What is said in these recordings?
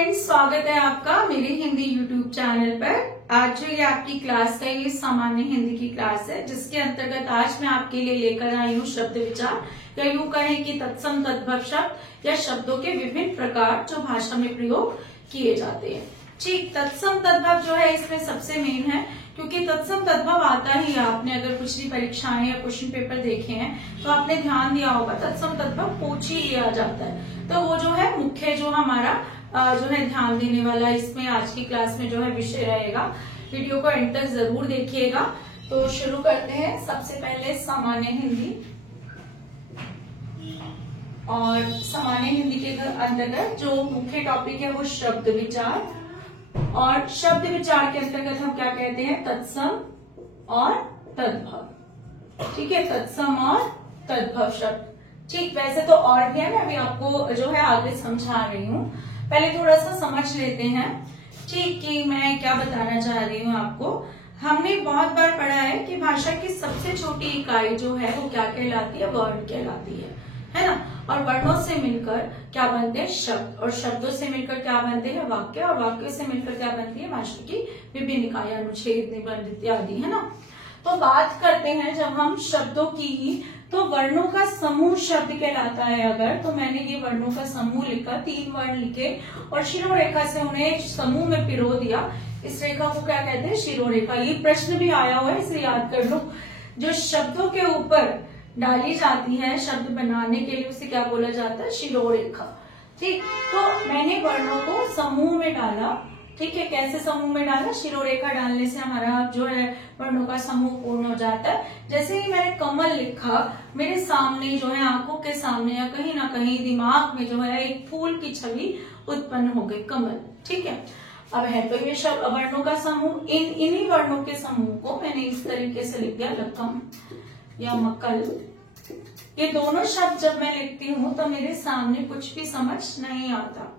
Friends, स्वागत है आपका मेरे हिंदी यूट्यूब चैनल पर। आज जो ये आपकी क्लास है, ये सामान्य हिंदी की क्लास है, जिसके अंतर्गत आज मैं आपके लिए लेकर आई हूँ शब्द विचार, या यूं कहें कि तत्सम तद्भव शब्द या शब्दों के विभिन्न प्रकार जो भाषा में प्रयोग किए जाते हैं। ठीक, तत्सम तद्भव जो है इसमें सबसे मेन है, क्योंकि तत्सम तद्भव आता ही, आपने अगर पिछली परीक्षाएं या क्वेश्चन पेपर देखे हैं तो आपने ध्यान दिया होगा, तत्सम तद्भव पूछ ही लिया जाता है। तो वो जो है मुख्य जो हमारा जो है ध्यान देने वाला इसमें आज की क्लास में जो है विषय रहेगा। वीडियो को एंड तक जरूर देखिएगा। तो शुरू करते हैं। सबसे पहले सामान्य हिंदी, और सामान्य हिंदी के अंतर्गत जो मुख्य टॉपिक है वो शब्द विचार, और शब्द विचार के अंतर्गत हम क्या कहते हैं, तत्सम और तद्भव। ठीक है, तत्सम और तद्भव शब्द। ठीक, वैसे तो और भी है, मैं अभी आपको जो है आगे समझा रही हूँ। पहले थोड़ा सा समझ लेते हैं, ठीक, कि मैं क्या बताना चाह रही हूँ आपको। हमने बहुत बार पढ़ा है कि भाषा की सबसे छोटी इकाई जो है वो क्या कहलाती है, वर्ण कहलाती है ना। और वर्णों से मिलकर क्या बनते हैं, शब्द, और शब्दों से मिलकर क्या बनते हैं, वाक्य, और वाक्यों से मिलकर क्या बनती है, भाषा की विभिन्न इकाइयां, अनुच्छेद, निबंध इत्यादि, है ना। तो बात करते हैं जब हम शब्दों की, तो वर्णों का समूह शब्द कहलाता है। अगर तो मैंने ये वर्णों का समूह लिखा, 3 वर्ण लिखे और शिरोरेखा से उन्हें समूह में पिरो दिया, इस रेखा को क्या कहते हैं, शिरोरेखा। ये प्रश्न भी आया हुआ है, इसलिए याद कर लो। जो शब्दों के ऊपर डाली जाती है शब्द बनाने के लिए, उसे क्या बोला जाता है, शिरोरेखा। ठीक, तो मैंने वर्णों को समूह में डाला। ठीक है, कैसे समूह में डाला, शिरोरेखा डालने से हमारा जो है वर्णों का समूह पूर्ण हो जाता है। जैसे ही मैंने कमल लिखा, मेरे सामने जो है, आंखों के सामने या कहीं ना कहीं दिमाग में जो है एक फूल की छवि उत्पन्न हो गई, कमल। ठीक है, अब है तो ये शब्द वर्णों का समूह। इन्हीं वर्णों के समूह को मैंने इस तरीके से लिख दिया, लकम या मकल। ये दोनों शब्द जब मैं लिखती हूँ तो मेरे सामने कुछ भी समझ नहीं आता।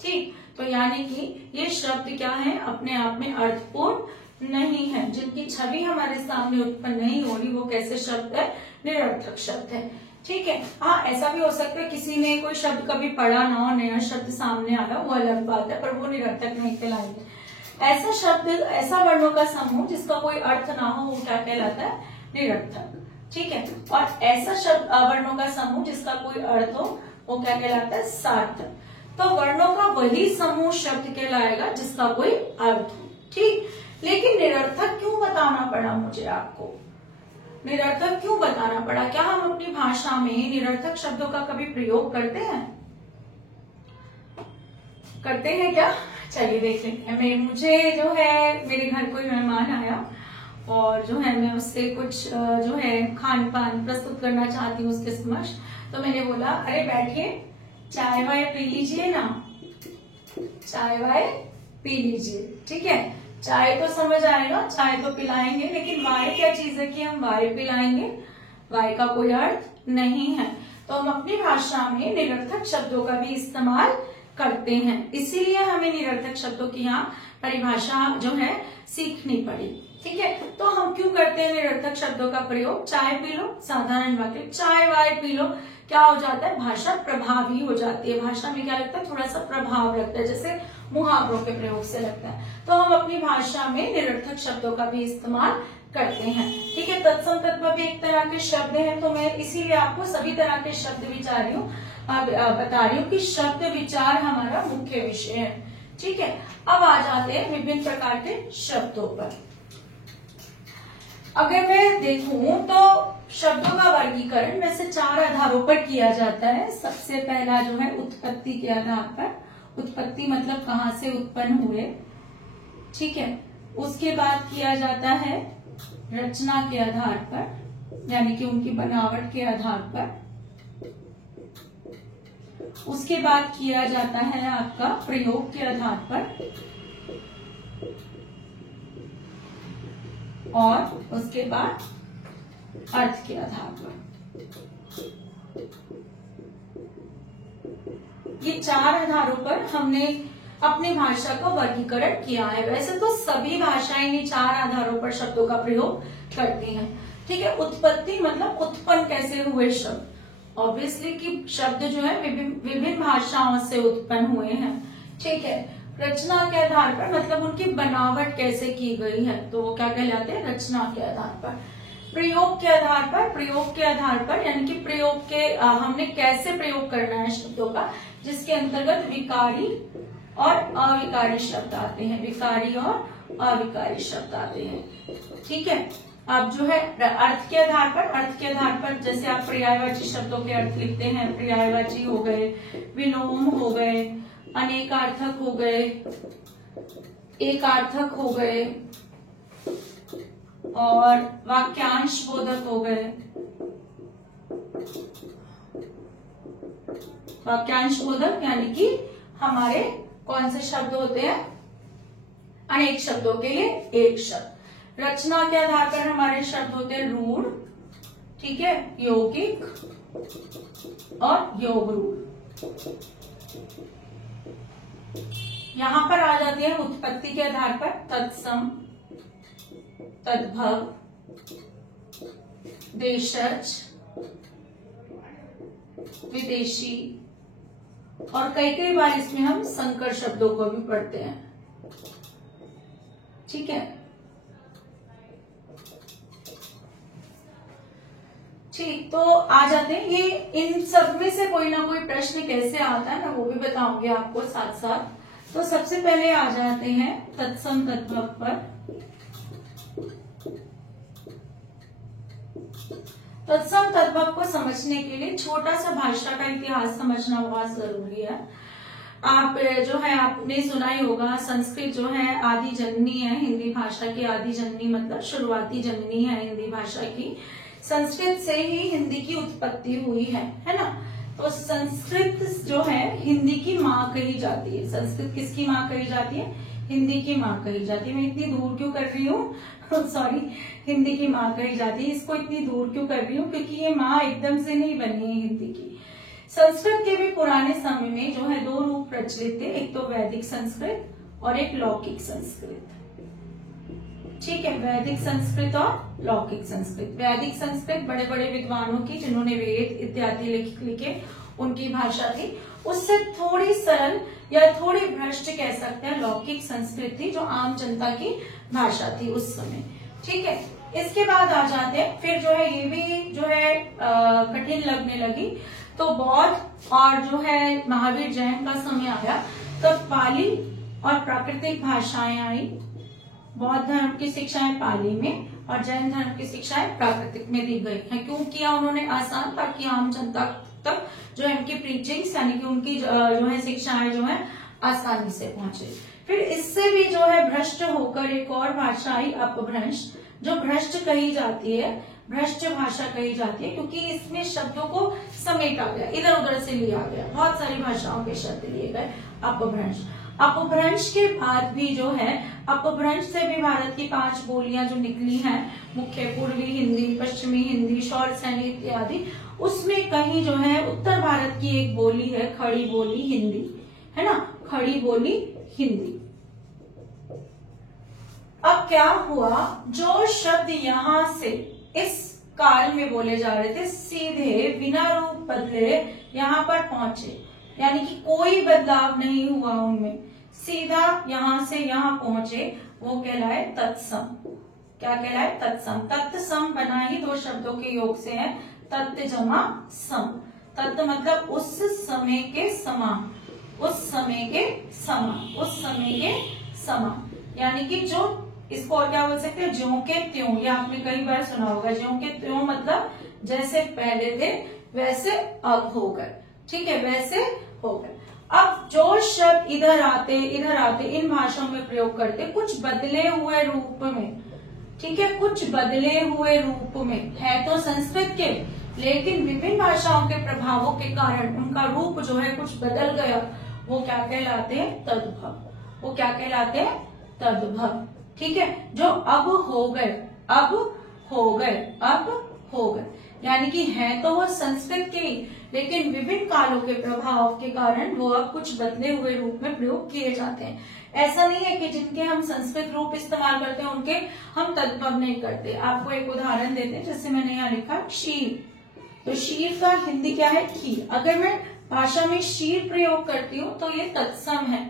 ठीक, तो यानी कि ये शब्द क्या है, अपने आप में अर्थपूर्ण नहीं है। जिनकी छवि हमारे सामने उत्पन्न नहीं हो रही, वो कैसे शब्द है, निरर्थक शब्द है। ठीक है, हाँ, ऐसा भी हो सकता है किसी ने कोई शब्द कभी पढ़ा ना हो, नया शब्द सामने आया, वो अलग बात है, पर वो निरर्थक नहीं कहलाएंगे। ऐसा शब्द, ऐसा वर्णों का समूह जिसका कोई अर्थ ना हो, वो क्या कहलाता है, निरर्थक। ठीक है, और ऐसा शब्द वर्णों का समूह जिसका कोई अर्थ हो, वो क्या कहलाता है, सार्थक। तो वर्णों का वही समूह शब्द कहलाएगा जिसका कोई अर्थ हो। ठीक, लेकिन निरर्थक क्यों बताना पड़ा मुझे आपको, निरर्थक क्यों बताना पड़ा? क्या हम अपनी भाषा में निरर्थक शब्दों का कभी प्रयोग करते हैं? करते हैं क्या? चलिए देख लेते हैं। मुझे जो है, मेरे घर कोई मेहमान आया और जो है मैं उससे कुछ जो है खान पान प्रस्तुत करना चाहती हूँ उसके समक्ष। तो मैंने बोला, अरे बैठिए, चाय वाय पी लीजिए ना, चाय वाय पी लीजिए। ठीक है, चाय तो समझ आएगा, चाय तो पिलाएंगे, लेकिन वाय क्या चीज है कि हम वाय पिलाएंगे, वाय का कोई अर्थ नहीं है। तो हम अपनी भाषा में निरर्थक शब्दों का भी इस्तेमाल करते हैं, इसीलिए हमें निरर्थक शब्दों की यहाँ परिभाषा जो है सीखनी पड़ी। ठीक है, तो हम क्यों करते हैं निरर्थक शब्दों का प्रयोग? चाय पी लो, साधारण वाक्य, चाय वाय पी लो, क्या हो जाता है, भाषा प्रभावी हो जाती है। भाषा में क्या लगता है, थोड़ा सा प्रभाव लगता है, जैसे मुहावरों के प्रयोग से लगता है। तो हम अपनी भाषा में निरर्थक शब्दों का भी इस्तेमाल करते हैं। ठीक है, तत्सम तद्भव भी एक तरह के शब्द हैं, तो मैं इसीलिए आपको सभी तरह के शब्द बता रही हूँ कि शब्द विचार हमारा मुख्य विषय है। ठीक है, अब आ जाते हैं विभिन्न प्रकार के शब्दों पर। अगर मैं देखूं तो शब्दों का वर्गीकरण वैसे 4 आधारों पर किया जाता है। सबसे पहला जो है उत्पत्ति के आधार पर, उत्पत्ति मतलब कहाँ से उत्पन्न हुए। ठीक है, उसके बाद किया जाता है रचना के आधार पर, यानी कि उनकी बनावट के आधार पर। उसके बाद किया जाता है आपका प्रयोग के आधार पर, और उसके बाद अर्थ के आधार पर। ये 4 आधारों पर हमने अपनी भाषा का वर्गीकरण किया है। वैसे तो सभी भाषाएं इन 4 आधारों पर शब्दों का प्रयोग करती हैं। ठीक है, उत्पत्ति मतलब उत्पन्न कैसे हुए शब्द। ऑब्वियसली कि शब्द जो है विभिन्न भाषाओं से उत्पन्न हुए हैं, ठीक है। रचना के आधार पर मतलब उनकी बनावट कैसे की गई है, तो वो क्या कहलाते हैं, रचना के आधार पर। प्रयोग के आधार पर, प्रयोग के आधार पर यानी कि प्रयोग के हमने कैसे प्रयोग करना है शब्दों का, जिसके अंतर्गत विकारी और अविकारी शब्द आते हैं, विकारी और अविकारी शब्द आते हैं। ठीक है। अब जो है अर्थ के आधार पर, अर्थ के आधार पर जैसे आप पर्यायवाची शब्दों के अर्थ लिखते हैं, पर्यायवाची हो गए, विलोम हो गए, अनेकार्थक हो गए, एकार्थक हो गए और वाक्यांश बोधक हो गए। वाक्यांश बोधक यानी कि हमारे कौन से शब्द होते हैं, अनेक शब्दों के लिए एक शब्द। रचना के आधार पर हमारे शब्द होते हैं रूढ़, ठीक है, यौगिक और योग रूढ़। यहां पर आ जाती है उत्पत्ति के आधार पर तत्सम, तद्भव, देशज, विदेशी और कई बार इसमें हम संकर शब्दों को भी पढ़ते हैं। ठीक है। ठीक, तो आ जाते हैं ये, इन सब में से कोई ना कोई प्रश्न कैसे आता है मैं वो भी बताऊंगी आपको साथ साथ। तो सबसे पहले आ जाते हैं तत्सम तद्भव पर। तत्सम तद्भव को समझने के लिए छोटा सा भाषा का इतिहास समझना बहुत जरूरी है। आप जो है आपने सुना ही होगा, संस्कृत जो है आदि जननी है हिंदी भाषा की। आदि जननी मतलब शुरुआती जननी है हिंदी भाषा की। संस्कृत से ही हिंदी की उत्पत्ति हुई है ना। तो संस्कृत जो है हिंदी की माँ कही जाती है। संस्कृत किसकी माँ कही जाती है, हिंदी की माँ कही जाती है। मैं इतनी दूर क्यों कर रही हूँ सॉरी, हिंदी की माँ कही जाती है। इसको इतनी दूर क्यों कर रही हूँ, क्योंकि ये माँ एकदम से नहीं बनी है हिंदी की। संस्कृत के भी पुराने समय में जो है दो रूप प्रचलित थे, एक तो वैदिक संस्कृत और एक लौकिक संस्कृत। ठीक है, वैदिक संस्कृत और लौकिक संस्कृत। वैदिक संस्कृत बड़े बड़े विद्वानों की, जिन्होंने वेद इत्यादि लिखे, उनकी भाषा थी। उससे थोड़ी सरल या थोड़ी भ्रष्ट कह सकते हैं लौकिक संस्कृत थी, जो आम जनता की भाषा थी उस समय। ठीक है। इसके बाद आ जाते हैं, फिर जो है ये भी जो है कठिन लगने लगी, तो बौद्ध और जो है महावीर जैन का समय आया, तब पाली और प्राकृतिक भाषाएं आई। बौद्ध धर्म की शिक्षाएं पाली में और जैन धर्म की शिक्षाएं प्राकृतिक में दी गई हैं। क्यों किया उन्होंने, आसान, ताकि आम जनता तक जो है उनकी प्रीचिंग्स यानी कि उनकी जो है शिक्षाएं जो है आसानी से पहुंचे। फिर इससे भी जो है भ्रष्ट होकर एक और भाषा आई, अपभ्रंश, जो भ्रष्ट कही जाती है, भ्रष्ट भाषा कही जाती है, क्योंकि इसमें शब्दों को समेटा गया, इधर उधर से लिया गया, बहुत सारी भाषाओं के शब्द लिए गए। अपभ्रंश। अपभ्रंश के बाद भी जो है, अपभ्रंश से भी भारत की 5 बोलियां जो निकली हैं, मुख्य पूर्वी हिंदी, पश्चिमी हिंदी, शौर सैनी इत्यादि, उसमें कहीं जो है उत्तर भारत की एक बोली है खड़ी बोली हिंदी, है ना, खड़ी बोली हिंदी। अब क्या हुआ, जो शब्द यहां से इस काल में बोले जा रहे थे, सीधे बिना रूप बदले यहां पर पहुंचे, यानी कि कोई बदलाव नहीं हुआ उनमें, सीधा यहां से यहां पहुंचे, वो कहलाए तत्सम। क्या कहलाए, तत्सम। तत्सम बना ही 2 शब्दों के योग से है, तत् जमा सम। तत् मतलब उस समय के समान, उस समय के समान, उस समय के समान, यानी कि जो, इसको और क्या बोल सकते हैं, ज्यों के त्यों। ये आपने कई बार सुना होगा, ज्यों के त्यों मतलब जैसे पहले थे वैसे अब हो गए। ठीक है, वैसे हो गए। अब जो शब्द इधर आते इन भाषाओं में प्रयोग करते, कुछ बदले हुए रूप में, ठीक है, कुछ बदले हुए रूप में है तो संस्कृत के, लेकिन विभिन्न भाषाओं के प्रभावों के कारण उनका रूप जो है कुछ बदल गया, वो क्या कहलाते हैं, तद्भव। वो क्या कहलाते हैं, तद्भव। ठीक है, जो अब हो गए, अब हो गए, अब हो गए, यानी कि है तो वो संस्कृत के, लेकिन विभिन्न कालों के प्रभाव के कारण वो अब कुछ बदले हुए रूप में प्रयोग किए जाते हैं। ऐसा नहीं है कि जिनके हम संस्कृत रूप इस्तेमाल करते हैं उनके हम तद्भव नहीं करते। आपको एक उदाहरण देते हैं, जैसे मैंने यहाँ लिखा क्षीर, तो क्षीर का हिंदी क्या है, खीर। अगर मैं भाषा में क्षीर प्रयोग करती हूँ तो ये तत्सम है।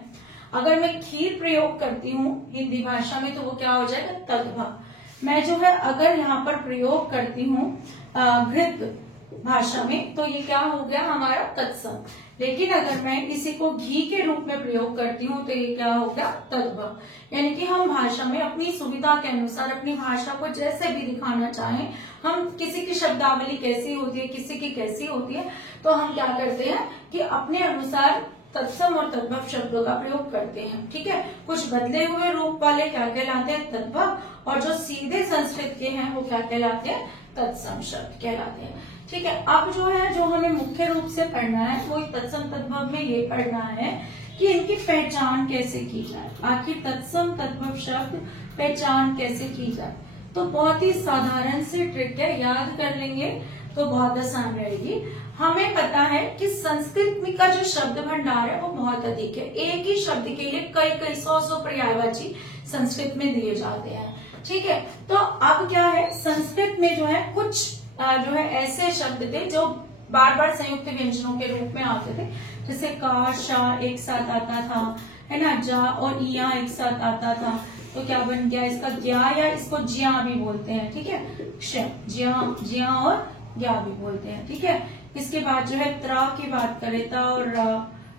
अगर मैं खीर प्रयोग करती हूँ हिंदी भाषा में तो वो क्या हो जाएगा, तद्भव। मैं जो है अगर यहाँ पर प्रयोग करती हूँ घृत भाषा में तो ये क्या हो गया हमारा तत्सम। लेकिन अगर मैं इसी को घी के रूप में प्रयोग करती हूँ तो ये क्या हो गया, तद्भव। यानी कि हम भाषा में अपनी सुविधा के अनुसार अपनी भाषा को जैसे भी दिखाना चाहें, हम किसी की शब्दावली कैसी होती है, किसी की कैसी होती है, तो हम क्या करते हैं कि अपने अनुसार तत्सम और तद्भव शब्दों का प्रयोग करते हैं। ठीक है, कुछ बदले हुए रूप वाले क्या कहलाते हैं, तद्भव, और जो सीधे संस्कृत के हैं वो क्या कहलाते हैं, तत्सम शब्द कहलाते हैं। ठीक है, अब जो है जो हमें मुख्य रूप से पढ़ना है वो तत्सम तद्भव में ये पढ़ना है कि इनकी पहचान कैसे की जाए। आखिर तत्सम तद्भव शब्द पहचान कैसे की जाए, तो बहुत ही साधारण सी ट्रिक है, याद कर लेंगे तो बहुत आसान रहेगी। हमें पता है कि संस्कृत में का जो शब्द भंडार है वो बहुत अधिक है। एक ही शब्द के लिए कई कई सौ पर्यायवाची संस्कृत में दिए जाते हैं। ठीक है, तो अब क्या है, संस्कृत में जो है कुछ जो है ऐसे शब्द थे जो बार बार संयुक्त व्यंजनों के रूप में आते थे, जैसे का शा एक साथ आता था, है ना, जा और इया एक साथ आता था, तो क्या बन गया इसका ज्ञा, या इसको ज्या भी बोलते हैं। ठीक है, क्ष, ज्या और ज्ञा भी बोलते हैं। ठीक है, इसके बाद जो है त्रा की बात करें ता और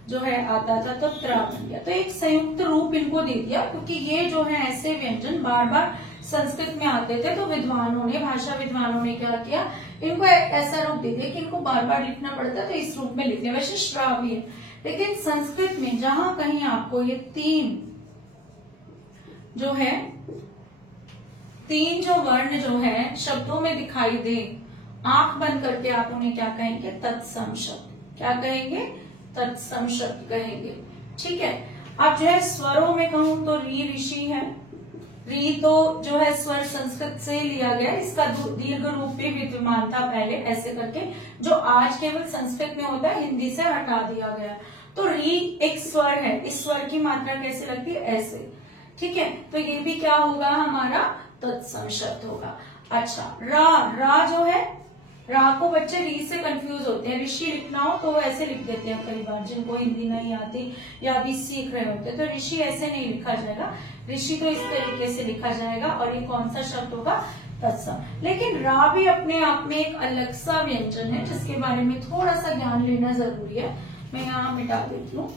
जो है आता था तो त्रा बन गया। तो एक संयुक्त रूप इनको दे दिया, क्योंकि ये जो है ऐसे व्यंजन बार बार संस्कृत में आते थे, तो विद्वानों ने, भाषा विद्वानों ने क्या किया, इनको ऐसा रूप दे दिया कि इनको बार बार लिखना पड़ता है, तो इस रूप में लिखने। वैसे श्राव्य है, लेकिन संस्कृत में जहां कहीं आपको ये तीन जो है, तीन जो वर्ण जो है शब्दों में दिखाई दे, आंख बंद करके आप उन्हें क्या कहेंगे, तत्सम शब्द। क्या कहेंगे, तत्सम शब्द कहेंगे। ठीक है, अब जो है स्वरों में कहूं तो री ऋषि है। री तो जो है स्वर संस्कृत से लिया गया, इसका दीर्घ रूप भी विद्यमान था पहले, ऐसे करके, जो आज केवल संस्कृत में होता है, हिंदी से हटा दिया गया। तो री एक स्वर है, इस स्वर की मात्रा कैसे लगती है, ऐसे। ठीक है, तो ये भी क्या होगा हमारा, तत्सम शब्द होगा। अच्छा, रा जो है, रा को बच्चे री से कंफ्यूज होते हैं, ऋषि लिखना हो तो वो ऐसे लिख देते हैं कई बार, जिनको हिंदी नहीं आती या अभी सीख रहे होते हैं, तो ऋषि ऐसे नहीं लिखा जाएगा, ऋषि तो इस तरीके से लिखा जाएगा, और ये कौन सा शब्द होगा, तत्सम। लेकिन रा भी अपने आप में एक अलग सा व्यंजन है, जिसके बारे में थोड़ा सा ज्ञान लेना जरूरी है। मैं यहाँ मिटा देती हूँ।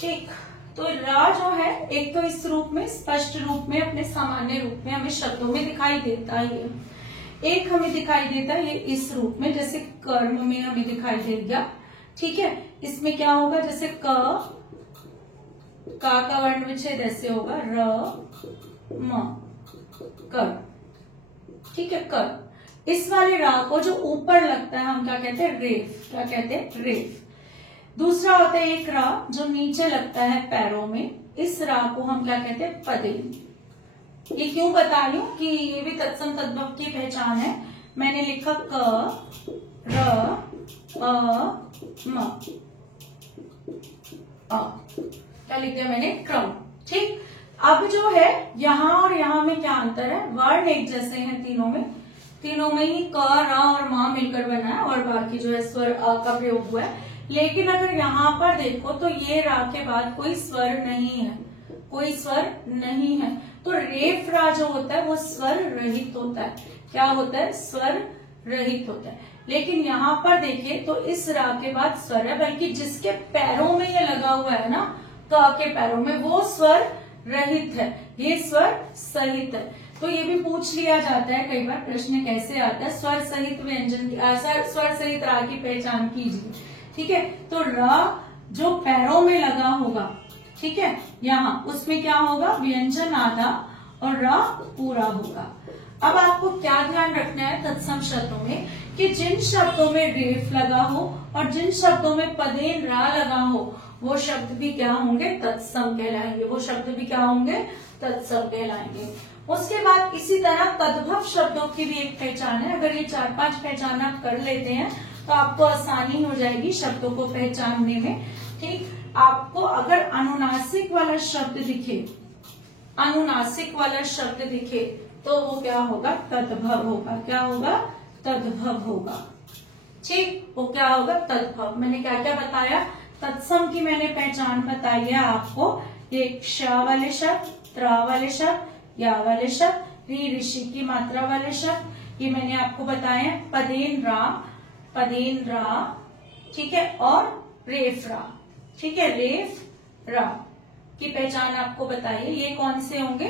ठीक, तो रा जो है एक तो इस रूप में, स्पष्ट रूप में, अपने सामान्य रूप में हमें शब्दों में दिखाई देता ही है। एक हमें दिखाई देता है ये इस रूप में, जैसे कर्म में हमें दिखाई दे गया। ठीक है, इसमें क्या होगा, जैसे का वर्ण विच्छेद ऐसे होगा, र म, कर। ठीक है, कर। इस वाले रा को जो ऊपर लगता है हम क्या कहते हैं, रेफ। क्या कहते हैं, रेफ। दूसरा होता है एक रा जो नीचे लगता है पैरों में, इस रा को हम क्या कहते हैं, पदेन। ये क्यों बता रही हूं कि ये भी तत्सम तद्भव की पहचान है। मैंने लिखा क, र, म, अ, क्या लिख दिया मैंने, क्रम। ठीक, अब जो है यहाँ और यहाँ में क्या अंतर है, वर्ण एक जैसे हैं तीनों में, तीनों में ही क, र और म मिलकर बना है, और बाकी जो है स्वर अ का प्रयोग हुआ है। लेकिन अगर यहाँ पर देखो तो ये रा के बाद कोई स्वर नहीं है, कोई स्वर नहीं है, तो रेफ रा जो होता है वो स्वर रहित होता है। क्या होता है, स्वर रहित होता है। लेकिन यहाँ पर देखिए तो इस रा के बाद स्वर है, बल्कि जिसके पैरों में ये लगा हुआ है ना, क के पैरों में, वो स्वर रहित है, ये स्वर सहित है। तो ये भी पूछ लिया जाता है कई बार, प्रश्न कैसे आता है, स्वर सहित व्यंजन, स्वर सहित रा की पहचान कीजिए। ठीक है, तो रा जो पैरों में लगा होगा, ठीक है, यहाँ उसमें क्या होगा, व्यंजन आधा और रा पूरा होगा। अब आपको क्या ध्यान रखना है तत्सम शब्दों में, कि जिन शब्दों में रेफ लगा हो और जिन शब्दों में पदेन रा लगा हो, वो शब्द भी क्या होंगे, तत्सम कहलाएंगे। वो शब्द भी क्या होंगे, तत्सम कहलाएंगे। उसके बाद इसी तरह तद्भव शब्दों की भी एक पहचान है। अगर ये 4-5 पहचान आप कर लेते हैं तो आपको आसानी हो जाएगी शब्दों को पहचानने में। ठीक, आपको अगर अनुनासिक वाला शब्द दिखे, अनुनासिक वाला शब्द दिखे, तो वो क्या होगा, तद्भव होगा। क्या होगा, तद्भव होगा। ठीक, वो क्या होगा, तद्भव। मैंने क्या क्या बताया, तत्सम की मैंने पहचान बताई है आपको। ये श वाले शब्द, त्र वाले शब्द, या वाले शब्द, री ऋषि की मात्रा वाले शब्द, ये मैंने आपको बताए हैं। पदेन रा, ठीक है, और रेफ रा, ठीक है, रेफ रा की पहचान आपको बताइए, ये कौन से होंगे?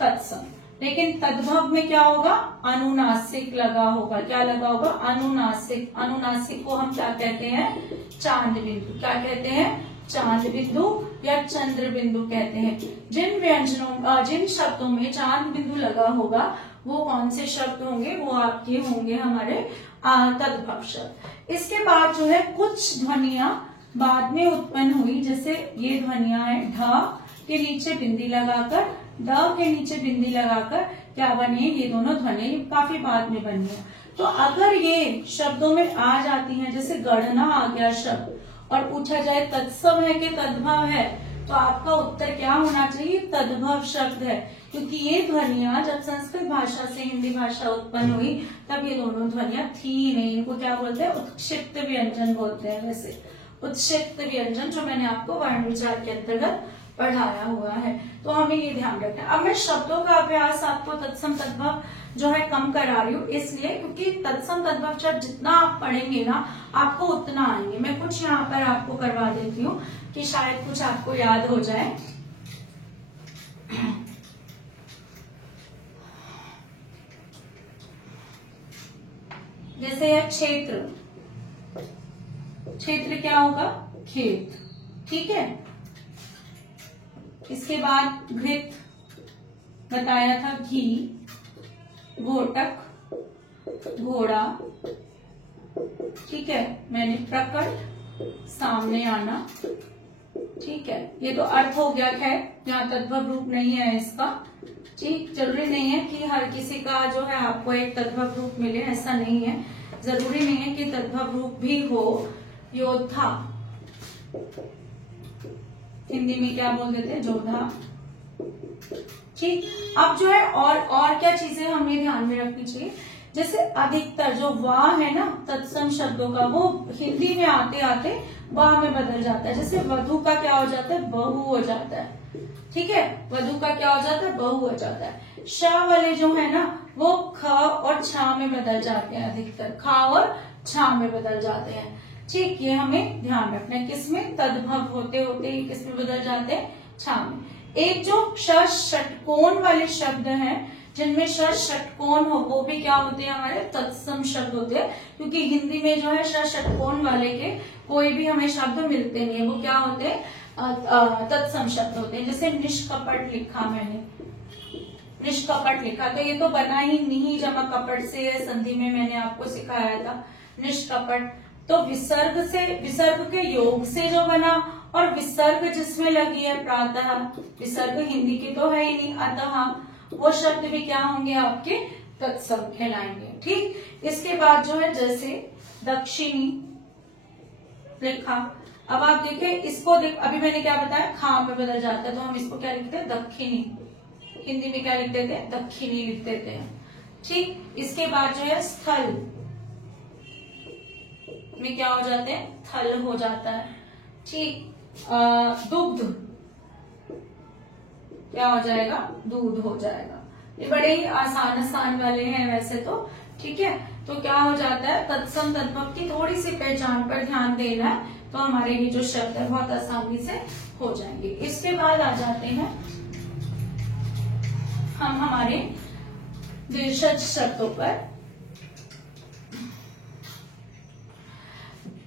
तत्सम। लेकिन तद्भव में क्या होगा? अनुनासिक लगा होगा। क्या लगा होगा? अनुनासिक। अनुनासिक को हम क्या कहते हैं? चांद बिंदु। क्या कहते हैं? चांद बिंदु या चंद्र बिंदु कहते हैं। जिन व्यंजनों जिन शब्दों में चांद बिंदु लगा होगा वो कौन से शब्द होंगे? वो आपके होंगे हमारे तद्भव शब्द। इसके बाद जो है कुछ ध्वनियां बाद में उत्पन्न हुई, जैसे ये ध्वनियां है ढ के नीचे बिंदी लगाकर, ड के नीचे बिंदी लगाकर क्या बनी है? ये दोनों ध्वनि काफी बाद में बनी है। तो अगर ये शब्दों में आ जाती हैं, जैसे गणना आ गया शब्द और पूछा जाए तत्सम है कि तद्भव है, तो आपका उत्तर क्या होना चाहिए? तद्भव शब्द है, क्योंकि ये ध्वनियां जब संस्कृत भाषा से हिंदी भाषा उत्पन्न हुई तब ये दोनों ध्वनियां थी नहीं। इनको क्या बोलते हैं? उत्क्षिप्त व्यंजन बोलते हैं। वैसे उत्क्षिप्त व्यंजन जो मैंने आपको वर्ण विचार के अंतर्गत पढ़ाया हुआ है, तो हमें ये ध्यान रखना है। अब मैं शब्दों का अभ्यास आपको तत्सम तद्भव जो है कम करा रही हूँ, इसलिए क्योंकि तत्सम तद्भव शब्द जितना आप पढ़ेंगे ना आपको उतना आएंगे। मैं कुछ यहाँ पर आपको करवा देती हूँ कि शायद कुछ आपको याद हो जाए। जैसे है क्षेत्र, क्षेत्र क्या होगा? खेत, ठीक है। इसके बाद घृत बताया था, घी, घोटक, घोड़ा, ठीक है। मैंने प्रकट, सामने आना, ठीक है। ये तो अर्थ हो गया। खैर यहाँ तद्भव रूप नहीं है इसका, ठीक। जरूरी नहीं है कि हर किसी का जो है आपको एक तद्भव रूप मिले, ऐसा नहीं है। जरूरी नहीं है कि तद्भव रूप भी हो। योद्धा, हिंदी में क्या बोल देते हैं? जोधा, ठीक। अब जो है और क्या चीजें हमें ध्यान में रखनी चाहिए? जैसे अधिकतर जो वाह है ना तत्सम शब्दों का, वो हिंदी में आते आते वाह में बदल जाता है। जैसे वधु का क्या हो जाता है? बहु हो जाता है, ठीक है। वधु का क्या हो जाता है? बहु हो जाता है। श वाले जो है ना वो ख और छ में बदल जाते हैं। अधिकतर ख और छ में बदल जाते हैं, ठीक। ये हमें ध्यान रखना है। किसमें? तद्भव होते होते ही किसमें बदल जाते हैं? छ में। एक जो ष षटकोण वाले शब्द हैं, जिनमें ष षटकोण हो, वो भी क्या होते हैं? हमारे तत्सम शब्द होते हैं। क्योंकि हिंदी में जो है ष षटकोण वाले के कोई भी हमें शब्द मिलते नहीं है, वो क्या होते हैं? तत्सम शब्द होते हैं। जैसे निष्कपट लिखा मैंने, निष्कपट लिखा, तो ये तो बना ही नहीं जमा कपट से है, संधि में मैंने आपको सिखाया था निष्कपट। तो विसर्ग से, विसर्ग के योग से जो बना, और विसर्ग जिसमें लगी है प्रातः, विसर्ग हिंदी की तो है ही नहीं, अतः वो शब्द भी क्या होंगे? आपके तत्सम कहलाएंगे, ठीक। इसके बाद जो है जैसे दक्षिणी लिखा। अब आप देखिए इसको अभी मैंने क्या बताया? खा में बदल जाता है, तो हम इसको क्या लिखते हैं? दक्षिणी। हिंदी में क्या लिख देते हैं? दक्षिणी लिख देते हैं, ठीक। इसके बाद जो है स्थल में क्या हो जाते हैं? थल हो जाता है, ठीक। दुग्ध क्या हो जाएगा? दूध हो जाएगा। ये बड़े ही आसान वाले हैं वैसे तो, ठीक है। तो क्या हो जाता है? तत्सम तद्भव की थोड़ी सी पहचान पर ध्यान देना है, तो हमारे ये जो शब्द है बहुत आसानी से हो जाएंगे। इसके बाद आ जाते हैं हम हमारे देशज शब्दों पर।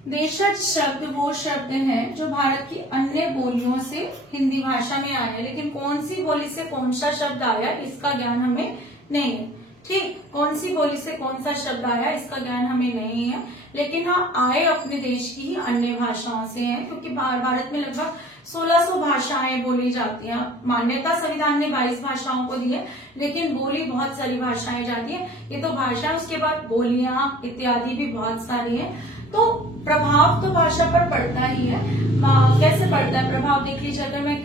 देशज शब्द वो शब्द हैं जो भारत की अन्य बोलियों से हिंदी भाषा में आए, लेकिन कौन सी बोली से कौन सा शब्द आया इसका ज्ञान हमें नहीं है, ठीक। कौन सी बोली से कौन सा शब्द आया इसका ज्ञान हमें नहीं है, लेकिन हाँ आए अपने देश की ही अन्य भाषाओं से हैं, क्योंकि भारत में लगभग 1600 भाषाएं बोली जाती हैं। मान्यता संविधान ने 22 भाषाओं को दी है, लेकिन बोली बहुत सारी भाषाएं जाती है। ये तो भाषा, उसके बाद बोलियां इत्यादि भी बहुत सारी है। तो प्रभाव तो भाषा पर पड़ता ही है। कैसे पड़ता है प्रभाव? देख लीजिए, अगर मैं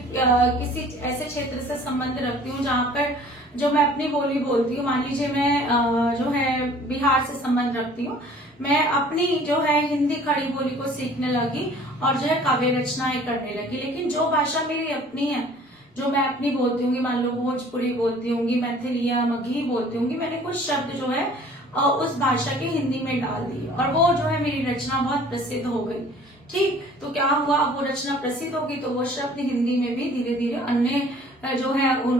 किसी ऐसे क्षेत्र से संबंध रखती हूँ जहाँ पर जो मैं अपनी बोली बोलती हूँ, मान लीजिए मैं जो है बिहार से संबंध रखती हूँ, मैं अपनी जो है हिंदी खड़ी बोली को सीखने लगी और जो है काव्य रचनाएं करने लगी। लेकिन जो भाषा मेरी अपनी है, जो मैं अपनी बोलती हूँ, मान लो भोजपुरी बोलती हूँ, मैथिली या मगही बोलती हूँ, मैंने कुछ शब्द जो है उस भाषा के हिंदी में डाल दिए और वो जो है मेरी रचना बहुत प्रसिद्ध हो गई। ठीक, तो क्या हुआ, वो रचना प्रसिद्ध होगी तो वो शब्द हिंदी में भी धीरे धीरे अन्य जो है उन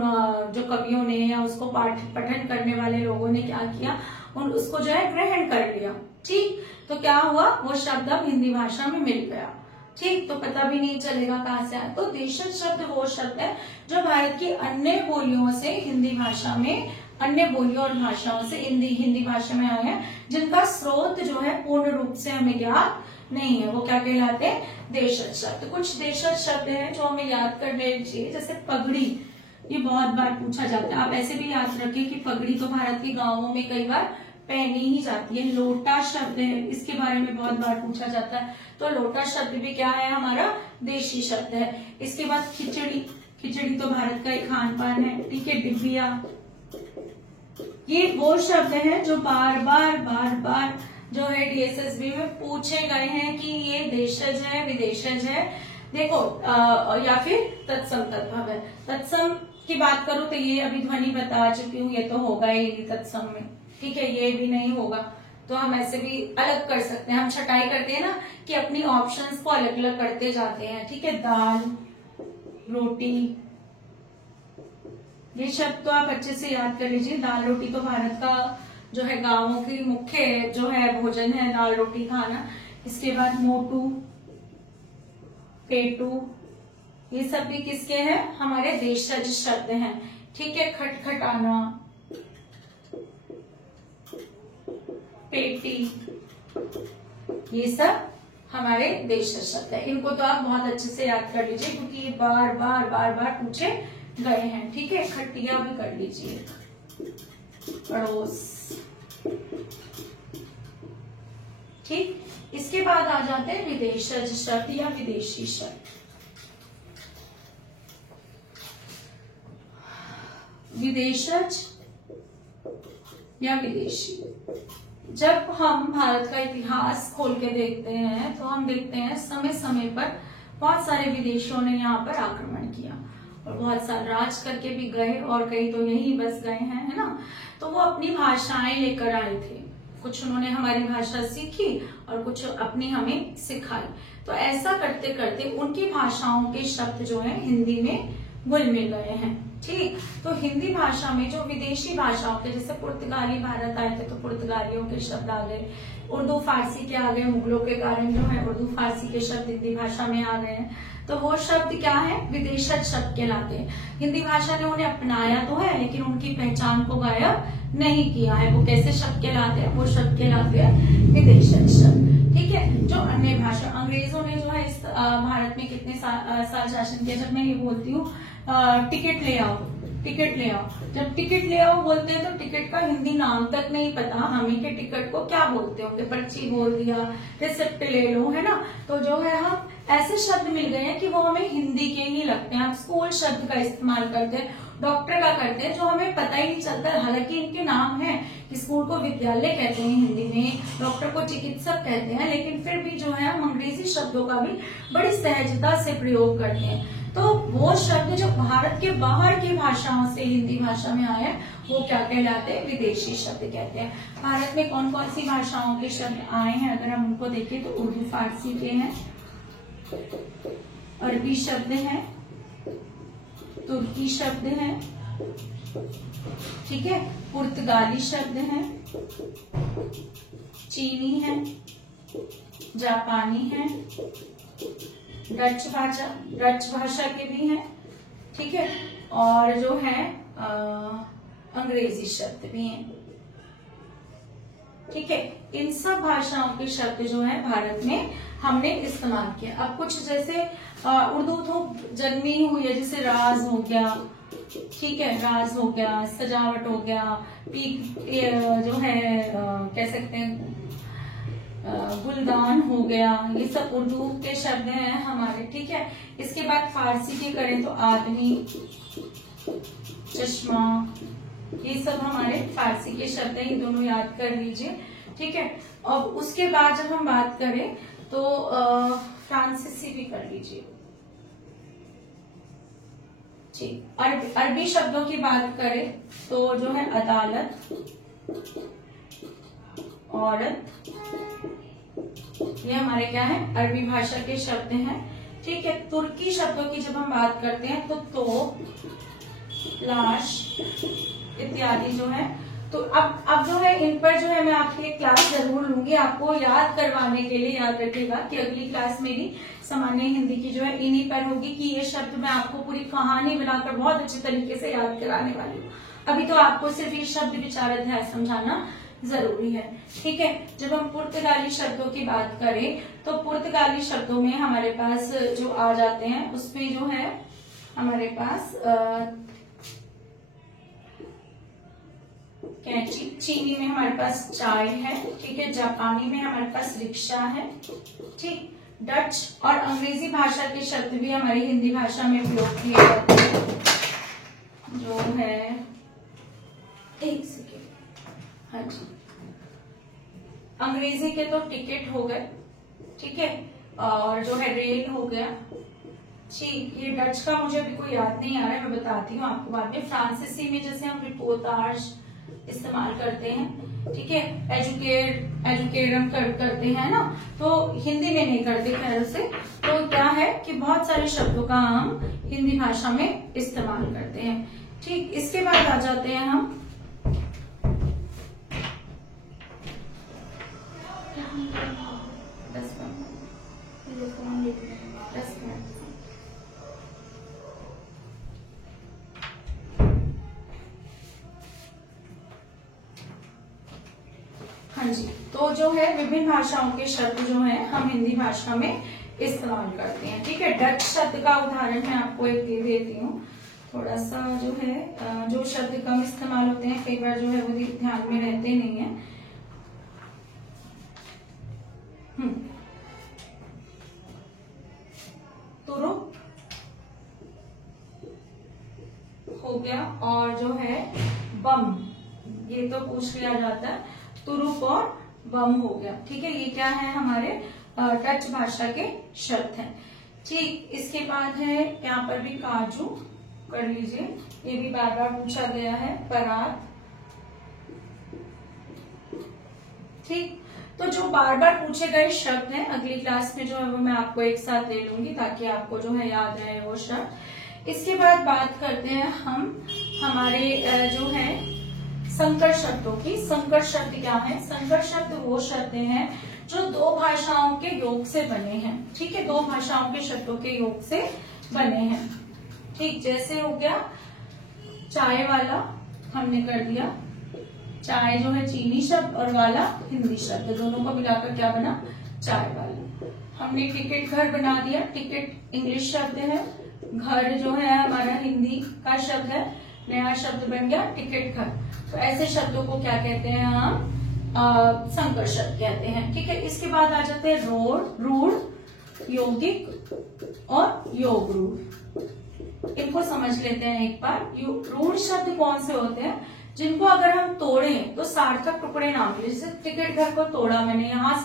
जो कवियों ने या उसको पठन करने वाले लोगों ने क्या किया, उसको जो है ग्रहण कर लिया। ठीक, तो क्या हुआ, वो शब्द अब हिंदी भाषा में मिल गया। ठीक, तो पता भी नहीं चलेगा कहाँ से आया। तो देशज शब्द वो शब्द है जो भारत की अन्य बोलियों से हिंदी भाषा में, अन्य बोलियों और भाषाओं से हिंदी भाषा में आए हैं, जिनका स्रोत जो है पूर्ण रूप से हमें ज्ञात नहीं है। वो क्या कहलाते हैं, देशज शब्द। कुछ देशज शब्द हैं जो हमें याद करने चाहिए, जैसे पगड़ी, ये बहुत बार पूछा जाता है। आप ऐसे भी याद रखिए कि पगड़ी तो भारत के गांवों में कई बार पहनी ही जाती है। लोटा शब्द है, इसके बारे में बहुत बार पूछा जाता है, तो लोटा शब्द भी क्या है, हमारा देशी शब्द है। इसके बाद खिचड़ी, खिचड़ी तो भारत का एक खान पान है। ठीक है, डिबिया, ये वो शब्द हैं जो बार बार जो है डीएसएसबी में पूछे गए हैं कि ये देशज है, विदेशज है, देखो या फिर तत्सम तद्भव है। तत्सम की बात करूं तो ये अभी ध्वनि बता चुकी हूँ, ये तो होगा ही तत्सम में। ठीक है, ये भी नहीं होगा, तो हम ऐसे भी अलग कर सकते हैं। हम छटाई करते हैं ना कि अपनी ऑप्शंस को अलग अलग करते जाते हैं। ठीक है, दाल, रोटी, ये शब्द तो आप अच्छे से याद कर लीजिए। दाल रोटी तो भारत का जो है गांवों की मुख्य जो है भोजन है, दाल रोटी खाना। इसके बाद मोटू, पेटू, ये सब भी किसके हैं, हमारे देशज शब्द हैं। ठीक है, खटखटाना, पेटी, ये सब हमारे देशज शब्द है। इनको तो आप बहुत अच्छे से याद कर लीजिए क्योंकि ये बार बार पूछे गए हैं। ठीक है, खटिया भी कर लीजिए, पड़ोस। ठीक, इसके बाद आ जाते हैं विदेशज शब्द या विदेशी शब्द। विदेशज या विदेशी, जब हम भारत का इतिहास खोल के देखते हैं तो हम देखते हैं समय समय पर बहुत सारे विदेशियों ने यहाँ पर आक्रमण किया और बहुत साल राज करके भी गए और कई तो यहीं बस गए हैं, है ना। तो वो अपनी भाषाएं लेकर आए थे, कुछ उन्होंने हमारी भाषा सीखी और कुछ अपनी हमें सिखाई। तो ऐसा करते करते उनकी भाषाओं के शब्द जो है हिंदी में घुल मिल गए हैं। ठीक, तो हिंदी भाषा में जो विदेशी भाषाओं के, जैसे पुर्तगाली भारत आए थे तो पुर्तगालियों के शब्द आ गए, उर्दू फारसी के आ गए, मुगलों के कारण जो है उर्दू फारसी के शब्द हिंदी भाषा में आ गए हैं। तो वो शब्द क्या है, विदेशज शब्द कहलाते हैं। हिंदी भाषा ने उन्हें अपनाया तो है लेकिन उनकी पहचान को गायब नहीं किया है। वो कैसे शब्द कहलाते हैं, वो शब्द कहलाते हैं विदेशज शब्द। ठीक है, जो अन्य भाषा, अंग्रेजों ने जो है इस भारत में कितने साल शासन किया। जब मैं ये बोलती हूँ टिकट ले आओ, टिकट ले आओ, जब टिकट ले आओ बोलते हैं तो टिकट का हिंदी नाम तक नहीं पता हमें कि टिकट को क्या बोलते होंगे। पर्ची बोल दिया, रिसिप्ट ले लो, है ना। तो जो है हम ऐसे शब्द मिल गए हैं कि वो हमें हिंदी के ही लगते हैं। हम स्कूल शब्द का इस्तेमाल करते हैं, डॉक्टर का करते हैं, जो हमें पता ही नहीं चलता। हालांकि इनके नाम है कि स्कूल को विद्यालय कहते हैं हिंदी में, डॉक्टर को चिकित्सक कहते हैं, लेकिन फिर भी जो है हम अंग्रेजी शब्दों का भी बड़ी सहजता से प्रयोग करते हैं। तो वो शब्द जो भारत के बाहर की भाषाओं से हिंदी भाषा में आए हैं वो क्या कहलाते हैं, विदेशी शब्द कहते हैं। भारत में कौन कौन सी भाषाओं के शब्द आए हैं अगर हम उनको देखें तो उर्दू फारसी के हैं, अरबी शब्द हैं, तुर्की शब्द हैं, ठीक है, पुर्तगाली शब्द हैं, चीनी है, जापानी है, डच भाषा के भी हैं, ठीक है, और जो है अंग्रेजी शब्द भी हैं। ठीक है, इन सब भाषाओं के शब्द जो है भारत में हमने इस्तेमाल किया। अब कुछ जैसे उर्दू तो जन्मी हुई है, जैसे राज हो गया, ठीक है, राज हो गया, सजावट हो गया, जो है कह सकते हैं गुलदान हो गया, ये सब उर्दू के शब्द हैं हमारे। ठीक है, इसके बाद फारसी के करें तो आदमी, चश्मा, ये सब हमारे फारसी के शब्द हैं, ये दोनों याद कर लीजिए, ठीक है। और उसके बाद जब हम बात करें तो फ्रांसीसी भी कर लीजिए, ठीक। अरबी शब्दों की बात करें तो जो है अदालत, औरत, ये हमारे क्या है, अरबी भाषा के शब्द हैं, ठीक है। तुर्की शब्दों की जब हम बात करते हैं तो लाश इत्यादि जो है, तो अब जो है इन पर जो है मैं आपकी एक क्लास जरूर लूंगी, आपको याद करवाने के लिए। याद रखिएगा कि अगली क्लास मेरी सामान्य हिंदी की जो है इन्हीं पर होगी कि ये शब्द मैं आपको पूरी कहानी बनाकर बहुत अच्छे तरीके से याद कराने वाली हूँ। अभी तो आपको सिर्फ ये शब्द विचार अध्याय समझाना जरूरी है, ठीक है। जब हम पुर्तगाली शब्दों की बात करें तो पुर्तगाली शब्दों में हमारे पास जो आ जाते हैं उसमें जो है हमारे पास कैंची, चीनी में हमारे पास चाय है, ठीक है। जापानी में हमारे पास रिक्शा है, ठीक। डच और अंग्रेजी भाषा के शब्द भी हमारी हिंदी भाषा में प्रयोग किए जाते हैं, जो है एक सेकेंड, हाँ जी। अंग्रेजी के तो टिकट हो गए, ठीक है, और जो है रेल हो गया, ठीक। ये डच का मुझे अभी कोई याद नहीं आ रहा है, मैं बताती हूँ आपको बाद में। फ्रांसीसी में जैसे हम रिपोर्टाज इस्तेमाल करते हैं, ठीक है, एजुकेरम करते हैं ना, तो हिंदी में नहीं करते खैर से। तो क्या है कि बहुत सारे शब्दों का हम हिंदी भाषा में इस्तेमाल करते हैं, ठीक। इसके बाद आ जाते हैं हम हाँ जी। तो जो है विभिन्न भाषाओं के शब्द जो हैं हम हिंदी भाषा में इस्तेमाल करते हैं, ठीक है। डच शब्द का उदाहरण मैं आपको एक दे देती हूँ, थोड़ा सा जो है जो शब्द कम इस्तेमाल होते हैं कई बार जो है वो ध्यान में रहते नहीं है। तुरुप हो गया, और जो है बम, ये तो पूछ लिया जाता है, तुरुप और बम हो गया, ठीक है। ये क्या है, हमारे डच भाषा के शब्द हैं, ठीक। इसके बाद है यहाँ पर भी काजू कर लीजिए, ये भी बार बार पूछा गया है, परात, ठीक। तो जो बार बार पूछे गए शब्द हैं अगली क्लास में जो है वो मैं आपको एक साथ दे लूंगी ताकि आपको जो है याद रहे वो शब्द। इसके बाद बात करते हैं हम हमारे जो है संकर शब्दों की। संकर शब्द क्या है? संकर शब्द वो शब्द हैं जो दो भाषाओं के योग से बने हैं, ठीक है, दो भाषाओं के शब्दों के योग से बने हैं, ठीक। जैसे हो गया चाय वाला, हमने कर दिया, चाय जो है चीनी शब्द और वाला हिंदी शब्द, दोनों को मिलाकर क्या बना, चाय वाला। हमने टिकट घर बना दिया, टिकट इंग्लिश शब्द है, घर जो है हमारा हिंदी का शब्द है, नया शब्द बन गया टिकट घर। तो ऐसे शब्दों को क्या कहते हैं हम, संकर शब्द कहते हैं, ठीक है। इसके बाद आ जाते हैं रोड, रूढ़, यौगिक और योग रूढ़। इनको समझ लेते हैं एक बार। रूढ़ शब्द कौन से होते हैं? जिनको अगर हम तोड़ें तो सार्थक टुकड़े ना मिले। जैसे टिकट घर को तोड़ा मैंने, यहाँ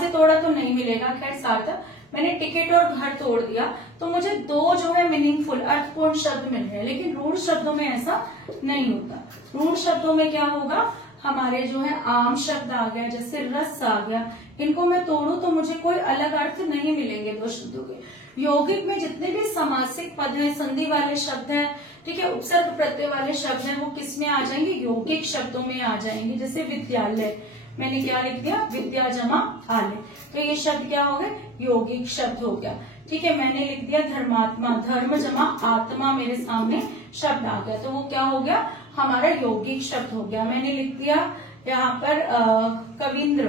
से तोड़ा तो नहीं मिलेगा, खैर सार्थक। मैंने टिकट और घर तोड़ दिया तो मुझे दो जो है मीनिंगफुल अर्थपूर्ण शब्द मिल रहे हैं, लेकिन रूढ़ शब्दों में ऐसा नहीं होता। रूढ़ शब्दों में क्या होगा, हमारे जो है आम शब्द आ गया, जैसे रस आ गया, इनको मैं तोड़ू तो मुझे कोई अलग अर्थ नहीं मिलेंगे दो शब्दों के। यौगिक में जितने भी समासिक पद हैं, संधि वाले शब्द हैं, ठीक है, उपसर्ग प्रत्यय वाले शब्द हैं, वो किस में आ जाएंगे, यौगिक शब्दों में आ जाएंगे। जैसे विद्यालय, मैंने क्या लिख दिया, विद्या जमा आलय, तो ये शब्द क्या हो गए, यौगिक शब्द हो गया, ठीक है। मैंने लिख दिया धर्मात्मा, धर्म जमा आत्मा मेरे सामने शब्द आ गया, तो वो क्या हो गया, हमारा यौगिक शब्द हो गया। मैंने लिख दिया यहाँ पर कविंद्र,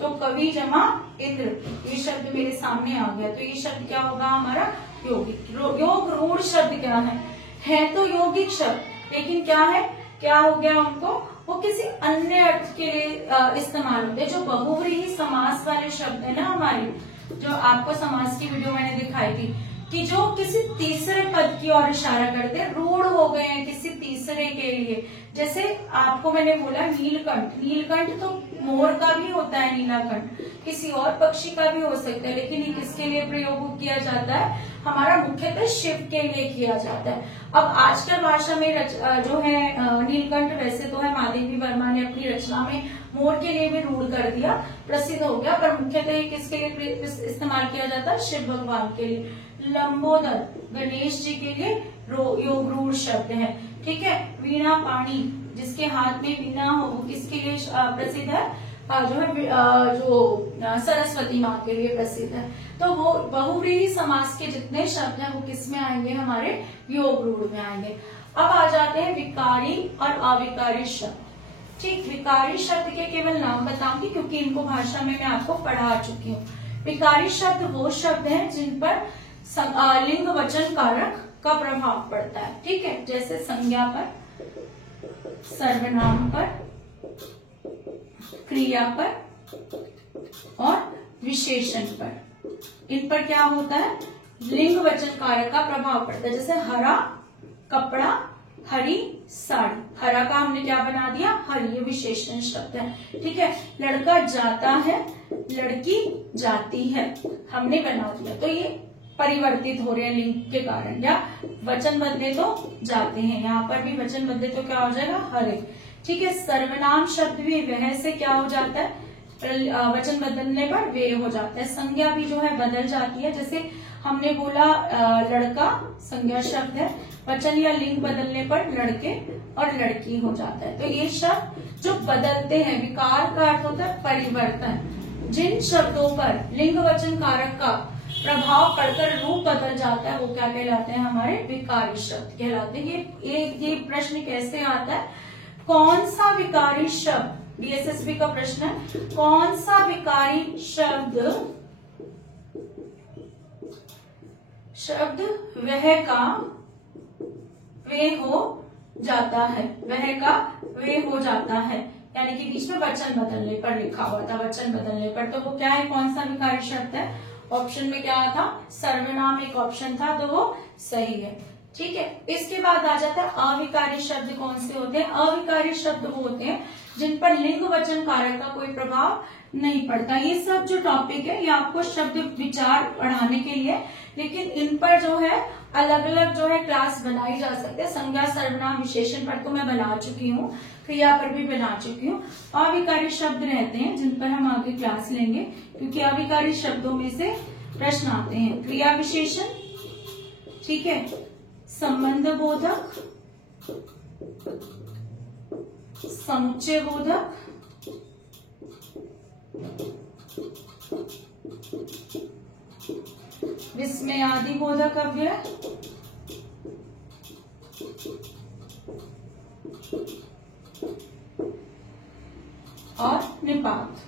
तो कवि जमा इंद्र, ये शब्द मेरे सामने आ गया, तो ये शब्द क्या होगा हमारा यौगिक। योग रूढ़ शब्द क्या है तो यौगिक शब्द, लेकिन क्या है, क्या हो गया उनको, वो किसी अन्य अर्थ के लिए इस्तेमाल होते हैं। जो बहुव्रीहि समास वाले शब्द है ना हमारे, जो आपको समास की वीडियो मैंने दिखाई थी, कि जो किसी तीसरे पद की ओर इशारा करते हैं, रूढ़ हो गए हैं किसी तीसरे के लिए। जैसे आपको मैंने बोला नीलकंठ, नीलकंठ तो मोर का भी होता है, नीलाकंठ किसी और पक्षी का भी हो सकता है, लेकिन ये किसके लिए प्रयोग किया जाता है, हमारा मुख्यतः शिव के लिए किया जाता है। अब आजकल भाषा में जो है नीलकंठ वैसे तो है, महादेवी वर्मा ने अपनी रचना में मोर के लिए भी रूढ़ कर दिया, प्रसिद्ध हो गया, पर मुख्यतः ये किसके लिए इस्तेमाल किया जाता है, शिव भगवान के लिए। लंबोदर गणेश जी के लिए योग रूढ़ शब्द है। ठीक है, वीणा पाणी, जिसके हाथ में वीणा हो, किसके लिए प्रसिद्ध है, जो है जो सरस्वती माँ के लिए प्रसिद्ध है। तो वो बहुव्रीहि समास के जितने शब्द हैं वो किस में आएंगे, हमारे योग रूढ़ में आएंगे। अब आ जाते हैं विकारी और अविकारी शब्द। ठीक, विकारी शब्द के केवल नाम बताऊंगी क्योंकि इनको भाषा में मैं आपको पढ़ा चुकी हूँ। विकारी शब्द वो शब्द हैं जिन पर लिंग वचन कारक का प्रभाव पड़ता है। ठीक है, जैसे संज्ञा पर, सर्वनाम पर, क्रिया पर और विशेषण पर, इन पर क्या होता है, लिंग वचन कारक का प्रभाव पड़ता है। जैसे हरा कपड़ा, हरी साड़ी, हरा का हमने क्या बना दिया, हरी, ये विशेषण शब्द है। ठीक है, लड़का जाता है, लड़की जाती है, हमने बना दिया, तो ये परिवर्तित हो रहे हैं लिंग के कारण, या वचन बदले तो जाते हैं, यहाँ पर भी वचन बदले तो क्या हो जाएगा, हरे। ठीक है, सर्वनाम शब्द भी वह से क्या हो जाता है, वचन बदलने पर वे हो जाता है। संज्ञा भी जो है बदल जाती है, जैसे हमने बोला लड़का संज्ञा शब्द है, वचन या लिंग बदलने पर लड़के और लड़की हो जाता है। तो ये शब्द जो बदलते हैं, विकार का अर्थ होता है परिवर्तन। जिन शब्दों पर लिंग वचन कारक का प्रभाव पड़कर रूप बदल जाता है वो क्या कहलाते हैं, हमारे विकारी शब्द कहलाते हैं। ये प्रश्न कैसे आता है, कौन सा विकारी शब्द, बीएसएसबी का प्रश्न है, कौन सा विकारी शब्द वह का वे हो जाता है, वह का वे हो जाता है, यानी कि बीच में वचन बदलने पर लिखा हुआ था, वचन बदलने पर, तो वो क्या है, कौन सा विकारी शब्द है, ऑप्शन में क्या था, सर्वनाम एक ऑप्शन था, तो वो सही है। ठीक है, इसके बाद आ जाता है अविकारी शब्द। कौन से होते हैं, अविकारी शब्द वो होते हैं जिन पर लिंग वचन कारक का कोई प्रभाव नहीं पड़ता। ये सब जो टॉपिक है ये आपको शब्द विचार पढ़ाने के लिए, लेकिन इन पर जो है अलग अलग जो है क्लास बनाई जा सकती है। संज्ञा सर्वनाम विशेषण पर तो मैं बना चुकी हूँ, क्रिया पर भी बना चुकी हूँ। अविकारी शब्द रहते हैं जिन पर हम आगे क्लास लेंगे, क्योंकि अविकारी शब्दों में से प्रश्न आते हैं। क्रिया विशेषण, ठीक है, संबंध बोधक, समुच्चय बोधक, विस्मयादि बोधक अव्यय और निपात,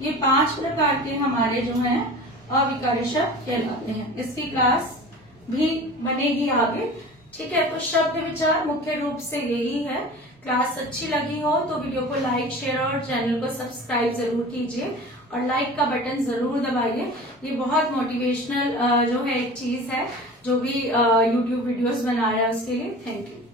ये 5 प्रकार के हमारे जो हैं अविकारी शब्द कहलाते हैं। इसकी क्लास भी बनेगी आगे। ठीक है, तो शब्द विचार मुख्य रूप से यही है। क्लास अच्छी लगी हो तो वीडियो को लाइक, शेयर और चैनल को सब्सक्राइब जरूर कीजिए और लाइक का बटन जरूर दबाइए। ये बहुत मोटिवेशनल जो है एक चीज है, जो भी यूट्यूब वीडियोस बना रहा है उसके लिए। Thank you.